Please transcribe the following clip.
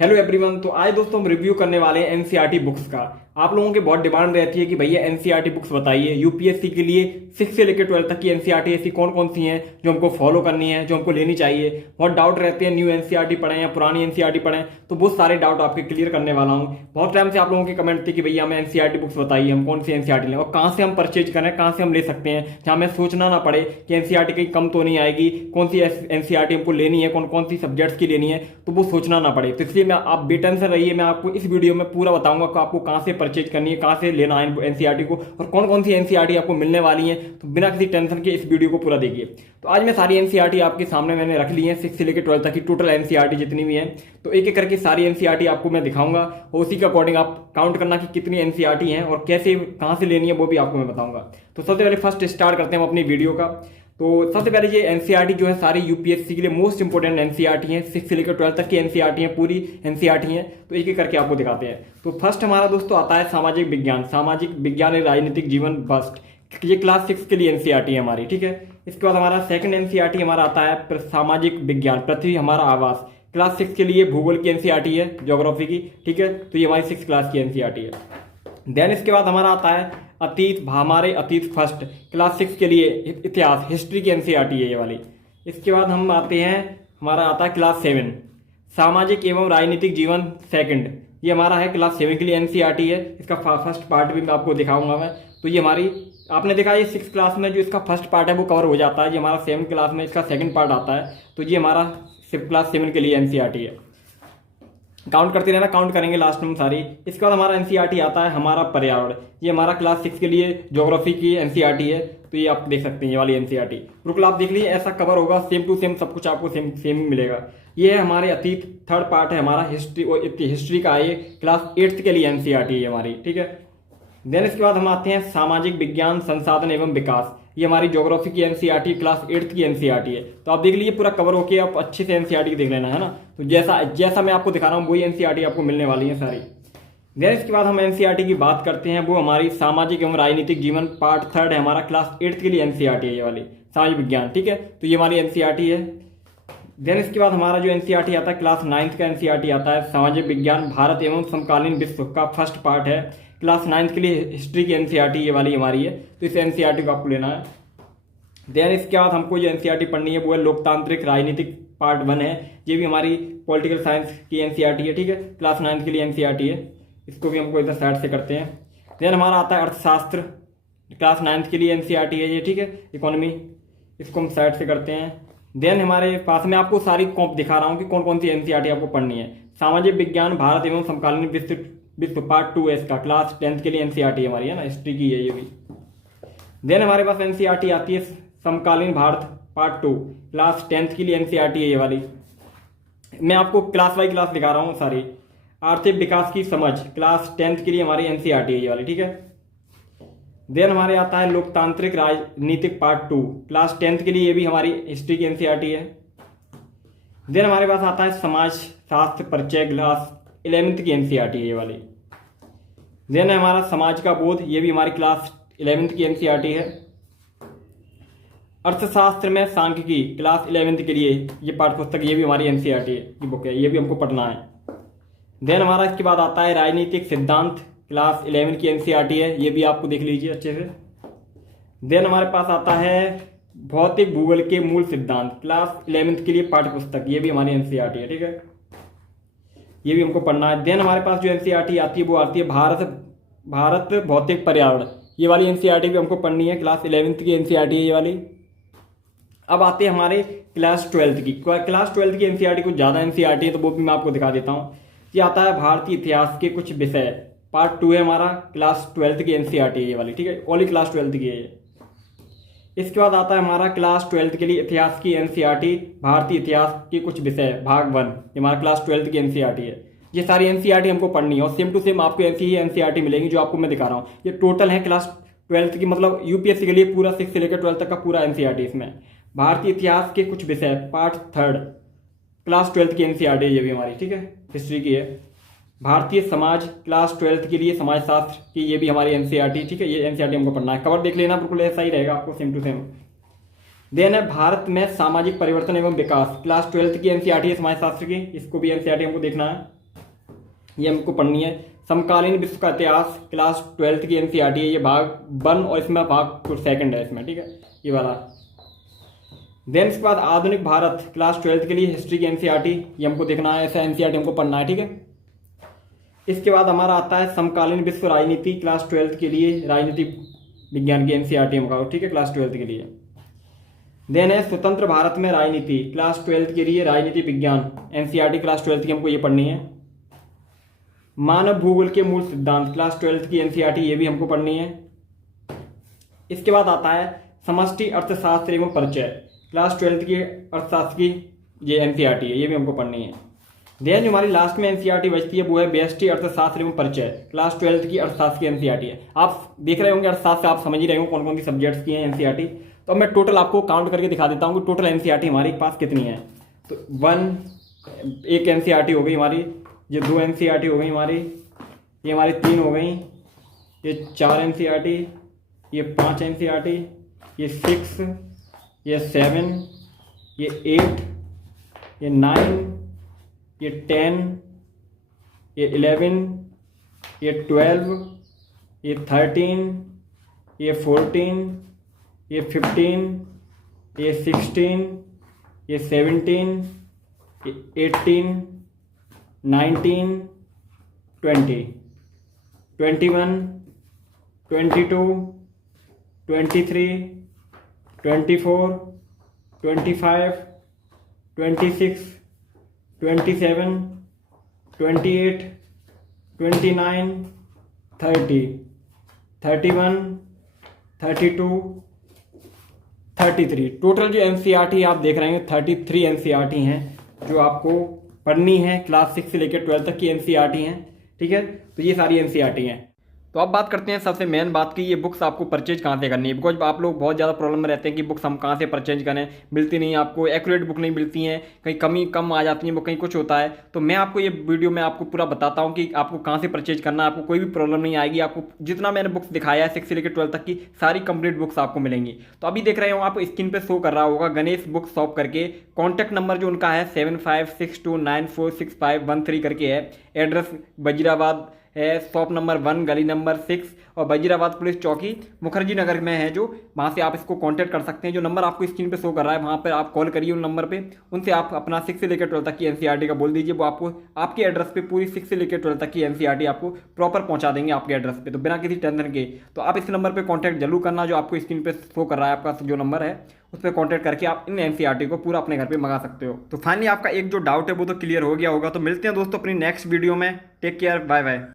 Hello everyone. तो आज दोस्तों हम रिव्यू करने वाले हैं एनसीईआरटी बुक्स का। आप लोगों की बहुत डिमांड रहती है कि भैया एनसीईआरटी बुक्स बताइए, यूपीएससी के लिए 6 से लेकर 12 तक की एनसीईआरटी ऐसी कौन कौन सी हैं जो हमको फॉलो करनी है, जो हमको लेनी चाहिए। बहुत डाउट रहते हैं न्यू एनसीईआरटी पढ़ें या पुरानी एनसीईआरटी पढ़ें, तो बहुत सारे डाउट आपके क्लियर करने वाला हूँ। बहुत टाइम से आप लोगों के कमेंट थे कि भैया हमें एनसीईआरटी बुक्स बताइए, हम कौन सी एनसीईआरटी लें और कहाँ से हम परचेज करें, कहाँ से हम ले सकते हैं, जहाँ हमें सोचना ना पड़े कि एनसीईआरटी कहीं कम तो नहीं आएगी, कौन सी एनसीईआरटी हमको लेनी है, कौन कौन सी सब्जेक्ट्स की लेनी है, तो वो सोचना ना पड़े। तो इसलिए मैं आप बेटेंशन रहिए, मैं आपको इस वीडियो में पूरा बताऊंगा कि आपको कहाँ से परचेज करनी है, कहाँ से लेना है एनसीईआरटी को और कौन कौन सी एनसीईआरटी आपको मिलने वाली है। तो बिना किसी टेंशन के इस वीडियो को पूरा देखिए। तो आज मैं सारी एनसीईआरटी आपके सामने मैंने रख ली है, 6 से लेकर 12 तक की टोटल एनसीईआरटी जितनी भी है। तो एक एक करके सारी एनसीईआरटी आपको मैं दिखाऊंगा और उसी के अकॉर्डिंग आप काउंट करना कि कितनी एनसीईआरटी हैं और कैसे कहाँ से लेनी है वो भी आपको मैं बताऊंगा। तो सबसे पहले फर्स्ट स्टार्ट करते हैं हम अपनी वीडियो का। तो सबसे पहले ये एनसीईआरटी जो है सारी यूपीएससी के लिए मोस्ट इंपोर्टेंट एनसीईआरटी है, 6 से लेकर 12 तक की एनसीईआरटी है, पूरी एनसीईआरटी है। तो एक एक करके आपको दिखाते हैं। तो फर्स्ट हमारा दोस्तों आता है सामाजिक विज्ञान, सामाजिक विज्ञान एवं राजनीतिक जीवन फर्स्ट। ये क्लास 6 के लिए एनसीईआरटी है हमारी, ठीक है। इसके बाद हमारा सेकंड एनसीईआरटी हमारा आता है सामाजिक विज्ञान, पृथ्वी हमारा आवास, क्लास 6 के लिए भूगोल की एनसीईआरटी है, ज्योग्राफी की, ठीक है। तो ये हमारी 6 क्लास की एनसीईआरटी है। देन इसके बाद हमारा आता है अतीत, हमारे अतीत फर्स्ट, क्लास 6 के लिए इतिहास, हिस्ट्री की एनसीईआरटी है ये वाली। इसके बाद हम आते हैं, हमारा आता है क्लास 7 सामाजिक एवं राजनीतिक जीवन सेकंड, ये हमारा है क्लास 7 के लिए एनसीईआरटी है। इसका फर्स्ट पार्ट भी मैं आपको दिखाऊंगा मैं। तो ये हमारी आपने देखा ये 6 क्लास में जो इसका फर्स्ट पार्ट है वो कवर हो जाता है, ये हमारा 7 क्लास में इसका सेकंड पार्ट आता है। तो ये हमारा क्लास 7 के लिए एनसीईआरटी है। काउंट करते रहना, काउंट करेंगे लास्ट में सारी। इसके बाद हमारा एनसीईआरटी आता है हमारा पर्यावरण, ये हमारा क्लास 6 के लिए ज्योग्राफी की एनसीईआरटी है। तो ये आप देख सकते हैं ये वाली एनसीईआरटी, बिल्कुल आप देख लीजिए ऐसा कवर होगा, सेम टू सेम सब कुछ आपको सेम सेम मिलेगा। ये है हमारे अतीत, थर्ड पार्ट है हमारा हिस्ट्री, और हिस्ट्री का ये क्लास 8 के लिए एनसीईआरटी है हमारी, ठीक है। देन इसके बाद हम आते हैं सामाजिक विज्ञान संसाधन एवं विकास, ये हमारी ज्योग्राफी की एनसीईआरटी क्लास 8 की एनसीईआरटी है। तो आप देख लीजिए पूरा कवर होके आप अच्छे से एनसीईआरटी देख लेना है ना। तो जैसा जैसा मैं आपको दिखा रहा हूँ वही एनसीईआरटी आपको मिलने वाली है सारी। देन इसके बाद हम एनसीईआरटी की बात करते हैं, वो हमारी सामाजिक एवं राजनीतिक जीवन पार्ट 3 है हमारा, क्लास 8 के लिए एनसीईआरटी है ये वाली, सामाजिक विज्ञान, ठीक है। तो ये हमारी एनसीईआरटी है। देन इसके बाद हमारा जो एनसीईआरटी आता है क्लास 9 का एनसीईआरटी आता है सामाजिक विज्ञान भारत एवं समकालीन विश्व का फर्स्ट पार्ट है, क्लास 9 के लिए हिस्ट्री की एनसीईआरटी ये वाली हमारी है। तो इस एनसीईआरटी को आपको लेना है। देन इसके बाद हमको जो एनसीईआरटी पढ़नी है वो है लोकतांत्रिक राजनीतिक पार्ट 1 है, ये भी हमारी पॉलिटिकल साइंस की एनसीईआरटी है, ठीक है। क्लास 9 के लिए एनसीईआरटी है, इसको भी हमको इधर साइड से करते हैं। देन हमारा आता है अर्थशास्त्र, क्लास 9 के लिए एनसीईआरटी है ये, ठीक है। इकोनॉमी, इसको हम साइड से करते हैं। देन हमारे पास में आपको सारी कॉम्प दिखा रहा हूँ कि कौन कौन सी एनसीईआरटी आपको पढ़नी है। सामाजिक विज्ञान भारत एवं समकालीन विश्व पार्ट 2 है इसका, क्लास 10 के लिए एनसीईआरटी हमारी है ना, हिस्ट्री की है ये भी। देन हमारे पास एनसीईआरटी आती है समकालीन भारत पार्ट 2, क्लास 10 के लिए एनसीईआरटी है ये वाली। मैं आपको क्लास बाई क्लास दिखा रहा हूँ सारी। आर्थिक विकास की समझ, क्लास 10 के लिए हमारी एनसीईआरटी है ये वाली, ठीक है। देन हमारे आता है लोकतांत्रिक राजनीतिक पार्ट 2, क्लास 10 के लिए ये भी हमारी हिस्ट्री की एनसीईआरटी है। देन हमारे पास आता है समाज शास्त्र परिचय, क्लास 11th की एनसीईआरटी है ये वाली। देन हमारा समाज का बोध, ये भी हमारी क्लास 11th की एनसीईआरटी है। अर्थशास्त्र में सांख्यिकी, क्लास 11th के लिए ये पाठ्य पुस्तक, ये भी हमारी एनसीईआरटी की बुक है, ये भी हमको पढ़ना है। देन हमारा इसके बाद आता है राजनीतिक सिद्धांत, क्लास 11 की एनसीईआरटी है, ये भी आपको देख लीजिए अच्छे से। देन हमारे पास आता है भौतिक भूगोल के मूल सिद्धांत, क्लास 11th के लिए पाठ्य पुस्तक, ये भी हमारी एनसीईआरटी है, ठीक है। ये भी हमको पढ़ना है। देन हमारे पास जो एनसीईआरटी आती है वो आती है भारत भौतिक पर्यावरण, ये वाली एनसीईआरटी भी हमको पढ़नी है, क्लास 11th की एनसीईआरटी है ये वाली। अब आते हैं हमारे क्लास 12 की। क्लास 12 की एनसीईआरटी कुछ ज़्यादा एनसीईआरटी है तो वो भी मैं आपको दिखा देता हूँ। ये आता है भारतीय इतिहास के कुछ विषय, पार्ट 2 है हमारा, क्लास 12 की एनसीईआरटी है ये वाली, ठीक है। ओनली क्लास 12 की है ये। इसके बाद आता है हमारा क्लास 12 के लिए इतिहास की एनसीईआरटी, भारतीय इतिहास के कुछ विषय भाग 1, ये हमारा क्लास 12 की एनसीईआरटी है। ये सारी एनसीईआरटी हमको पढ़नी है और सेम टू सेम आपको ऐसी ही एनसीईआरटी मिलेंगी जो आपको मैं दिखा रहा हूँ। ये टोटल है क्लास 12 की, मतलब यूपीएससी के लिए पूरा 6 से लेकर 12 तक का पूरा एनसीईआरटी इसमें। भारतीय इतिहास के कुछ विषय पार्ट 3, क्लास 12 की एनसीईआरटी ये भी हमारी, ठीक है, हिस्ट्री की है। भारतीय समाज, क्लास 12 के लिए समाज शास्त्र की ये भी हमारी एनसीईआरटी, ठीक है। ये एनसीईआरटी हमको पढ़ना है, कवर देख लेना, बिल्कुल ऐसा ही रहेगा आपको सेम टू सेम। देन है भारत में सामाजिक परिवर्तन एवं विकास, क्लास 12 की एनसीईआरटी है समाज शास्त्र की, इसको भी एनसीईआरटी हमको देखना है। ये हमको पढ़नी है। समकालीन विश्व का इतिहास क्लास 12th की एनसीईआरटी है, ये भाग 1 और इसमें भाग 2 है इसमें, ठीक है, ये वाला। देन इसके बाद आधुनिक भारत क्लास 12th के लिए हिस्ट्री की एनसीईआरटी, ये हमको देखना है, ऐसा एनसीईआरटी हमको पढ़ना है, ठीक है। इसके बाद हमारा आता है समकालीन विश्व राजनीति क्लास 12th के लिए, राजनीति विज्ञान की एनसीईआरटी हमको, ठीक है, क्लास 12th के लिए। देन है स्वतंत्र भारत में राजनीति क्लास 12th के लिए, राजनीति विज्ञान एनसीईआरटी क्लास 12th की हमको ये पढ़नी है। मानव भूगोल के मूल सिद्धांत क्लास 12th की एनसीईआरटी, ये भी हमको पढ़नी है। इसके बाद आता है समष्टि अर्थशास्त्र एवं परिचय क्लास 12th की अर्थशास्त्र की ये एनसीईआरटी है, ये भी हमको पढ़नी है। देन जो हमारी लास्ट में एनसीईआरटी बचती है वो है व्यष्टि अर्थशास्त्र एवं परिचय क्लास 12th की अर्थशास्त्र की एनसीईआरटी है। आप देख रहे होंगे अर्थशास्त्र से आप समझ ही रहे होंगे कौन कौन सी सब्जेक्ट्स की हैं एनसीईआरटी। तो मैं टोटल आपको काउंट करके दिखा देता हूँ कि टोटल एनसीईआरटी हमारे पास कितनी है। तो 1 एनसीईआरटी हो गई हमारी, ये 2 एनसीईआरटी हो गई हमारी, ये हमारी 3 हो गई, ये 4 एनसीईआरटी, ये 5 एनसीईआरटी, ये 6, ये 7, ये 8, ये 9, ये 10, ये 11, ये 12, ये 13, ये 14, ये 15, ये 16, ये 17, ये 18, 19, 20, 21, 22, 23, 24, 25, 26, 27, 28, 29, 30, 31, 32, 33। टोटल जो एनसीईआरटी आप देख रहे हैं 33 एनसीईआरटी हैं जो आपको पढ़नी है, क्लास 6 से लेकर 12 तक की एनसीईआरटी हैं, ठीक है। तो ये सारी एनसीईआरटी हैं। तो अब बात करते हैं सबसे मेन बात की, ये बुक्स आपको परचेज कहाँ से करनी है। बिकॉज आप लोग बहुत ज़्यादा प्रॉब्लम में रहते हैं कि बुक्स हम कहाँ से परचेज करें, मिलती नहीं, आपको एक्यूरेट बुक नहीं मिलती हैं, कहीं कम आ जाती हैं वो, कहीं कुछ होता है। तो मैं आपको ये वीडियो में आपको पूरा बताता हूँ कि आपको कहाँ से परचेज करना है, आपको कोई भी प्रॉब्लम नहीं आएगी। आपको जितना मैंने बुक्स दिखाया है 6 से लेकर 12 तक की सारी कंप्लीट बुक्स आपको मिलेंगी। तो अभी देख रहे हो आप स्क्रीन पर शो कर रहा होगा गणेश बुक शॉप करके, कॉन्टैक्ट नंबर जो उनका है 7562946513 करके है। एड्रेस वजीराबाद है, शॉप नंबर 1 गली नंबर 6 और वजीराबाद पुलिस चौकी मुखर्जी नगर में है, जो वहाँ से आप इसको कांटेक्ट कर सकते हैं। जो नंबर आपको स्क्रीन पे शो कर रहा है वहाँ पर आप कॉल करिए उन नंबर पे, उनसे आप अपना 6 से लेकर 12 तक की एनसीईआरटी का बोल दीजिए, वो आपको आपके एड्रेस पे पूरी 6 से लेकर 12 तक की एनसीईआरटी आपको प्रॉपर पहुँचा देंगे आपके एड्रेस पे, तो बिना किसी टेंशन के। तो आप इस नंबर पर कॉन्टैक्ट जरूर करना, जो आपको स्क्रीन पर शो कर रहा है आपका जो नंबर है, उस पर कॉन्टैक्ट करके आप इन एनसीईआरटी को पूरा अपने घर पे मंगा सकते हो। तो फाइनली आपका एक जो डाउट है वो तो क्लियर हो गया होगा। तो मिलते हैं दोस्तों अपनी नेक्स्ट वीडियो में, टेक केयर, बाय बाय।